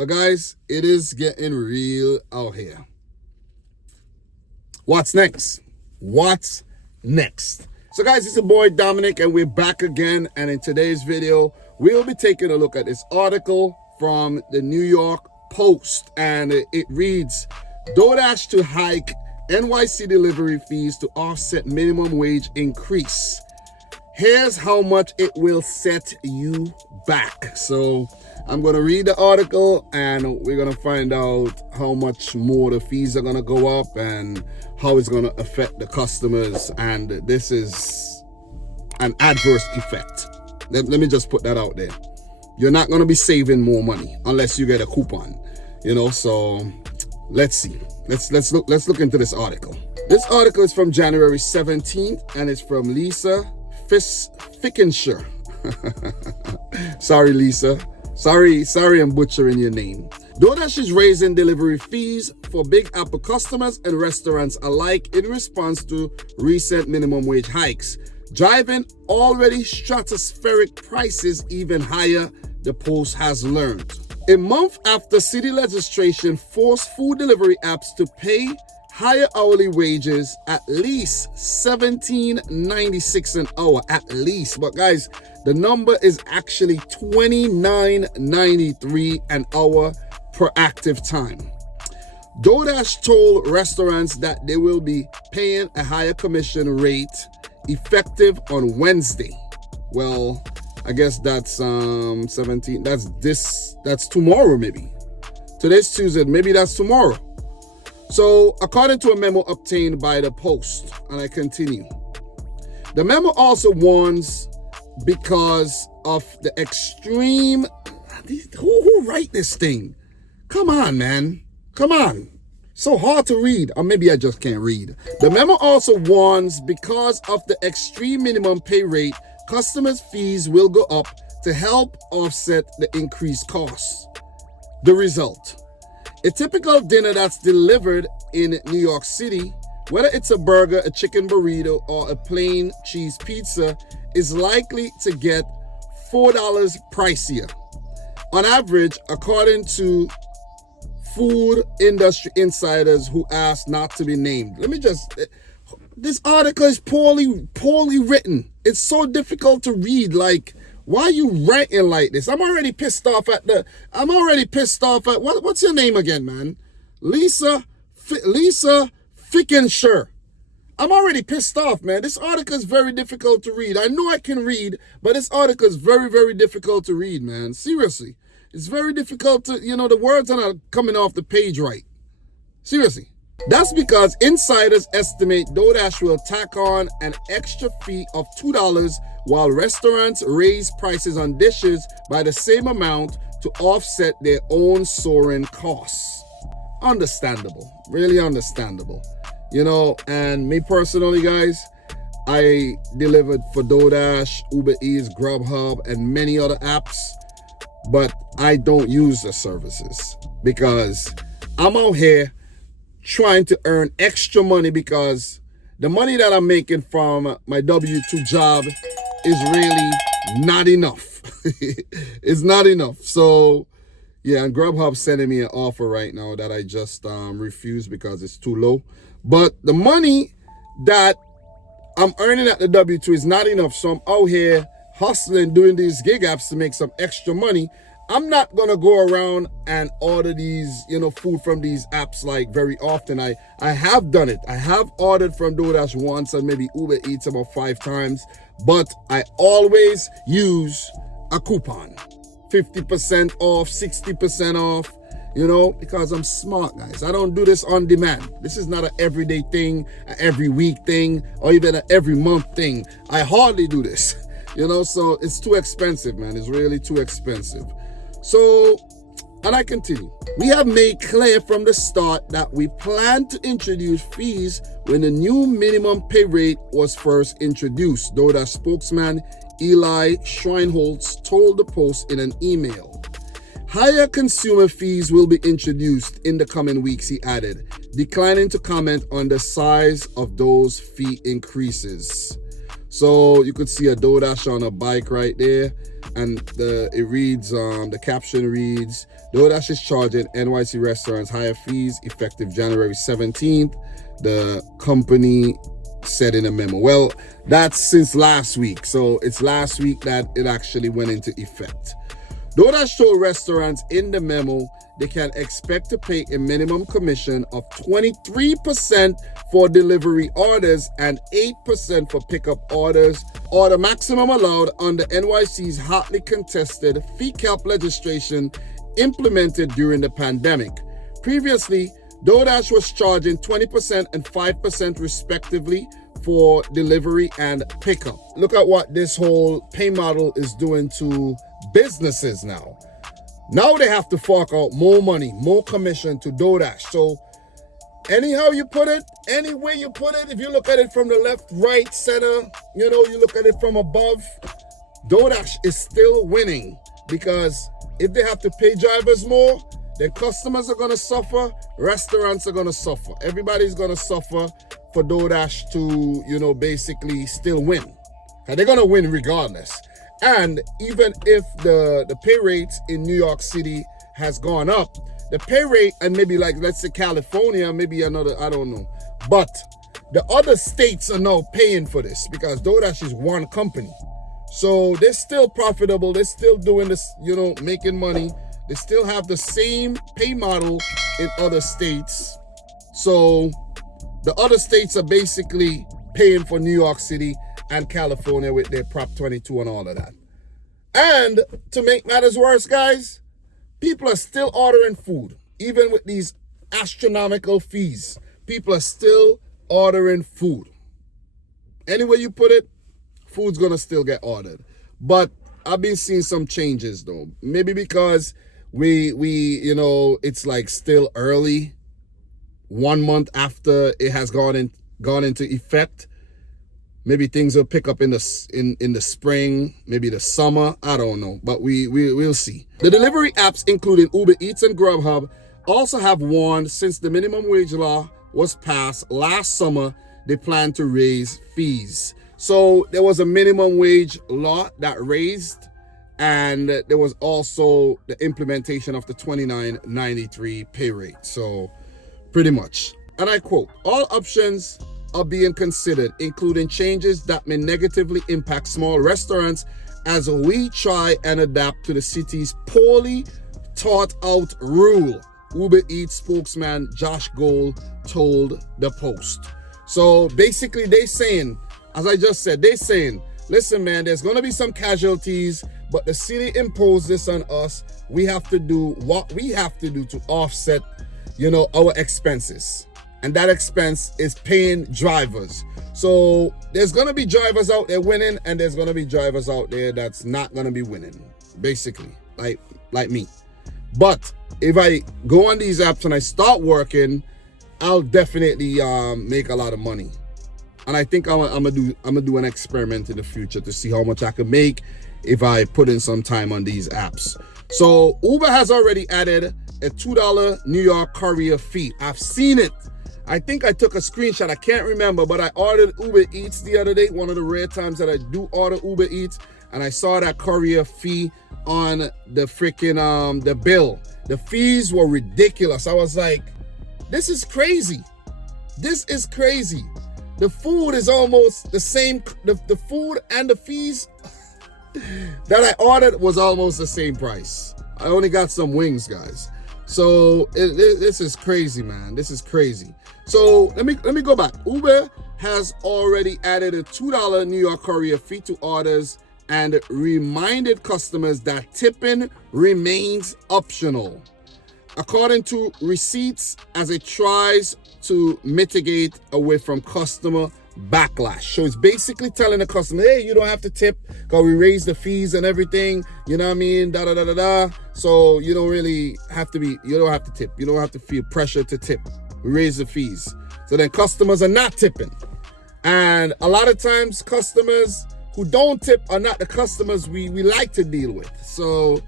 But guys, it is getting real out here. What's next? What's next? So guys, it's your boy Dominic and we're back again. And in today's video, we'll be taking a look at this article from the New York Post. And it reads, Doordash to hike NYC delivery fees to offset minimum wage increase. Here's how much it will set you back. So I'm going to read the article and we're going to find out how much more the fees are going to go up and how it's going to affect the customers. And this is an adverse effect. Let me just put that out there. You're not going to be saving more money unless you get a coupon, so let's see. Let's look into this article. This article is from January 17th and it's from Lisa Fickensher. Sorry, Lisa. Sorry, I'm butchering your name. Doordash is raising delivery fees for Big Apple customers and restaurants alike in response to recent minimum wage hikes, driving already stratospheric prices even higher, the Post has learned. A month after city legislation forced food delivery apps to pay higher hourly wages, at least $17.96 an hour, at least. But guys, the number is actually $29.93 an hour per active time. Doordash told restaurants that they will be paying a higher commission rate effective on Wednesday. Well, I guess that's 17. That's tomorrow maybe. Today's Tuesday, maybe that's tomorrow. So, according to a memo obtained by the Post, and I continue, the memo also warns because of the extreme. Who write this thing? Come on, man. Come on. So hard to read, or maybe I just can't read. The memo also warns because of the extreme minimum pay rate, customers' fees will go up to help offset the increased costs. The result: a typical dinner that's delivered in New York City, whether it's a burger, a chicken burrito, or a plain cheese pizza, is likely to get $4 pricier. On average, according to food industry insiders who asked not to be named. This article is poorly written. It's so difficult to read. Like, why are you writing like this? I'm already pissed off at what's your name again, man? Lisa Fickensher. I'm already pissed off, man. This article is very difficult to read. I know I can read, but this article is very, very difficult to read, man. Seriously. It's very difficult to, the words are not coming off the page right. Seriously. That's because insiders estimate Doordash will tack on an extra fee of $2 while restaurants raise prices on dishes by the same amount to offset their own soaring costs. Understandable. Really understandable. And me personally, guys, I delivered for Doordash, Uber Eats, Grubhub, and many other apps. But I don't use the services because I'm out here trying to earn extra money because the money that I'm making from my W-2 job is really not enough. It's not enough. So, yeah, and Grubhub sending me an offer right now that I just refused because it's too low. But the money that I'm earning at the W-2 is not enough. So I'm out here hustling, doing these gig apps to make some extra money. I'm not going to go around and order these, food from these apps like very often. I have done it. I have ordered from Doordash once and maybe Uber Eats about 5 times, but I always use a coupon. 50% off, 60% off, because I'm smart, guys. I don't do this on demand. This is not an everyday thing, an every week thing, or even an every month thing. I hardly do this. So it's too expensive, man. It's really too expensive. So, and I continue. We have made clear from the start that we plan to introduce fees when the new minimum pay rate was first introduced, Doordash spokesman Eli Schweinholz told the Post in an email. Higher consumer fees will be introduced in the coming weeks, he added, declining to comment on the size of those fee increases. So you could see a Doordash on a bike right there. and it reads, the caption reads, DoorDash is charging NYC restaurants higher fees effective January 17th, the company said in a memo. Well, that's since last week, so it's last week that it actually went into effect. DoorDash told restaurants in the memo they can expect to pay a minimum commission of 23% for delivery orders and 8% for pickup orders, or the maximum allowed under NYC's hotly contested fee cap legislation implemented during the pandemic. Previously, DoorDash was charging 20% and 5% respectively for delivery and pickup. Look at what this whole pay model is doing to businesses now. Now they have to fork out more money, more commission to DoorDash. So anyhow you put it, any way you put it, if you look at it from the left, right, center, you look at it from above, DoorDash is still winning, because if they have to pay drivers more, then customers are going to suffer, restaurants are going to suffer. Everybody's going to suffer for DoorDash to, basically still win. And they're going to win regardless. And even if the pay rates in New York City has gone up, the pay rate, and maybe like, let's say California, maybe another, I don't know. But the other states are now paying for this because DoorDash is one company. So they're still profitable. They're still doing this, making money. They still have the same pay model in other states. So the other states are basically paying for New York City and California with their Prop 22 and all of that. And to make matters worse, guys, people are still ordering food. Even with these astronomical fees, people are still ordering food. Any way you put it, food's gonna still get ordered. But I've been seeing some changes though. Maybe because we it's like still early, 1 month after it has gone into effect. Maybe things will pick up in the spring, maybe the summer. I don't know, but we'll see. The delivery apps, including Uber Eats and Grubhub, also have warned since the minimum wage law was passed last summer, they plan to raise fees. So there was a minimum wage law that raised, and there was also the implementation of the $29.93 pay rate. So pretty much. And I quote, all options are being considered, including changes that may negatively impact small restaurants as we try and adapt to the city's poorly thought out rule, Uber Eats spokesman Josh Gold told the Post. So basically they're saying, as I just said, they're saying, listen, man, there's going to be some casualties, but the city imposed this on us. We have to do what we have to do to offset, our expenses. And that expense is paying drivers. So there's going to be drivers out there winning, and there's going to be drivers out there that's not going to be winning, basically, like me. But if I go on these apps and I start working, I'll definitely make a lot of money. And I think I'm gonna do an experiment in the future to see how much I can make if I put in some time on these apps. So Uber has already added a $2 New York courier fee. I've seen it. I think I took a screenshot. I can't remember, but I ordered Uber Eats the other day, one of the rare times that I do order Uber Eats, and I saw that courier fee on the freaking the bill. The fees were ridiculous. I was like, this is crazy. This is crazy. The food is almost the same. The food and the fees that I ordered was almost the same price. I only got some wings, guys. So this is crazy, man. This is crazy. So let me go back. Uber has already added a $2 New York courier fee to orders and reminded customers that tipping remains optional, according to receipts, as it tries to mitigate away from customer backlash. So it's basically telling the customer, hey, you don't have to tip because we raised the fees and everything, you know what I mean, so you don't really have to you don't have to tip. You don't have to feel pressure to tip. We raise the fees. So then customers are not tipping. And a lot of times customers who don't tip are not the customers we like to deal with. So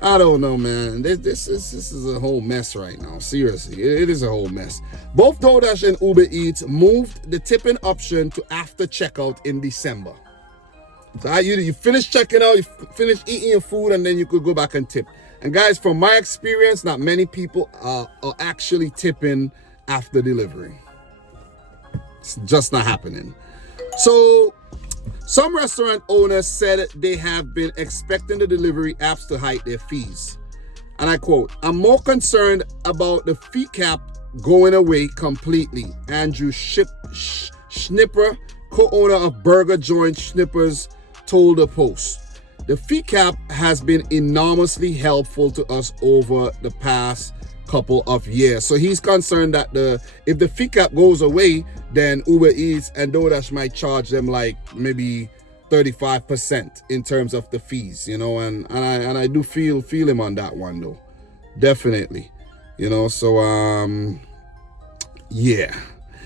I don't know, man. This is a whole mess right now. Seriously, it is a whole mess. Both DoorDash and Uber Eats moved the tipping option to after checkout in December. So you finish checking out, you finish eating your food, and then you could go back and tip. And guys, from my experience, not many people are actually tipping after delivery. It's just not happening. So some restaurant owners said they have been expecting the delivery apps to hike their fees. And I quote, "I'm more concerned about the fee cap going away completely." Andrew Schnipper, co-owner of burger joint Schnippers, told the Post. "The fee cap has been enormously helpful to us over the past couple of years." So he's concerned that if the fee cap goes away, then Uber Eats and Doordash might charge them like maybe 35% in terms of the fees, you know, and I do feel him on that one though. Definitely. You know, so yeah.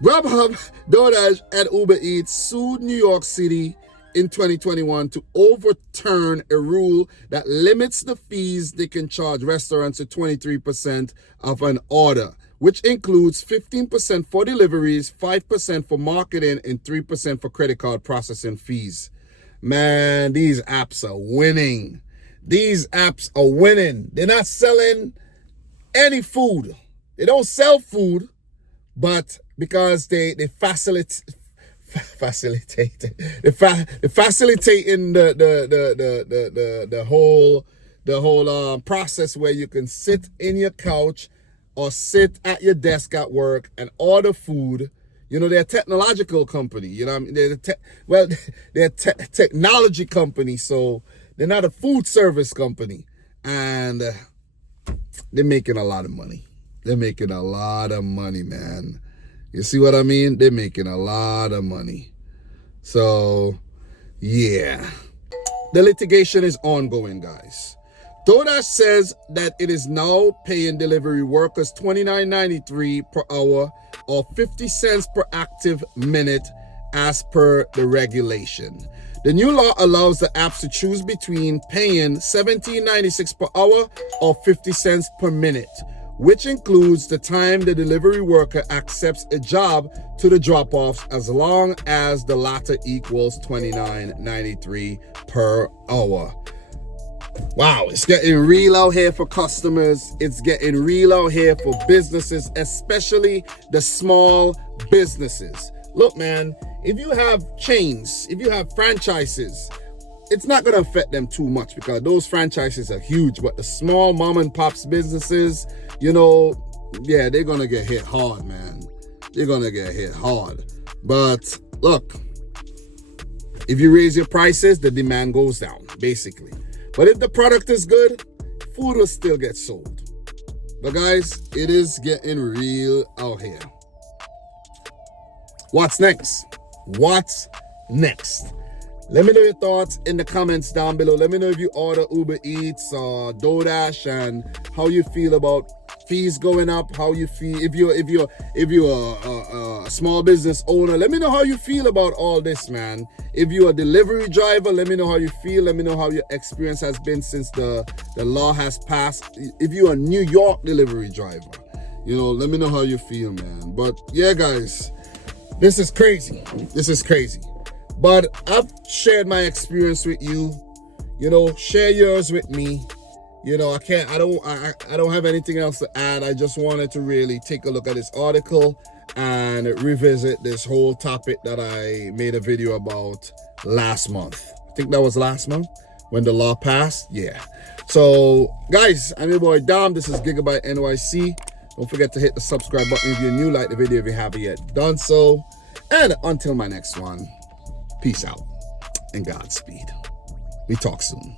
Grubhub, Doordash, and Uber Eats sued New York City in 2021 to overturn a rule that limits the fees they can charge restaurants to 23% of an order, which includes 15% for deliveries, 5% for marketing, and 3% for credit card processing fees. Man, these apps are winning. These apps are winning. They're not selling any food. They don't sell food, but because they facilitating the whole process where you can sit in your couch or sit at your desk at work and order food. You know, they're a technological company. You know what I mean? They're a technology company, so they're not a food service company. And they're making a lot of money. They're making a lot of money, man. You see what I mean? They're making a lot of money. So, yeah. The litigation is ongoing, guys. Doordash says that it is now paying delivery workers $29.93 per hour or 50 cents per active minute as per the regulation. The new law allows the apps to choose between paying $17.96 per hour or 50 cents per minute, which includes the time the delivery worker accepts a job to the drop-offs, as long as the latter equals $29.93 per hour. Wow, it's getting real out here for customers. It's getting real out here for businesses, especially the small businesses. Look, man, if you have chains, if you have franchises, it's not going to affect them too much because those franchises are huge. But the small mom and pops businesses, you know, yeah, they're going to get hit hard, man. They're going to get hit hard. But look, if you raise your prices, the demand goes down, basically. But if the product is good, food will still get sold. But guys, it is getting real out here. What's next? What's next? Let me know your thoughts in the comments down below. Let me know if you order Uber Eats or Doordash and how you feel about fees going up. How you feel if you're a small business owner. Let me know how you feel about all this, man. If you're a delivery driver, let me know how you feel. Let me know how your experience has been since the law has passed. If you're a New York delivery driver, you know, let me know how you feel, man. But yeah, guys, this is crazy. This is crazy. But I've shared my experience with you. You know, share yours with me. You know, I don't have anything else to add. I just wanted to really take a look at this article and revisit this whole topic that I made a video about last month. I think that was last month when the law passed. Yeah. So, guys, I'm your boy Dom. This is Gigabyte NYC. Don't forget to hit the subscribe button if you're new. Like the video if you haven't yet done so. And until my next one, peace out and Godspeed. We talk soon.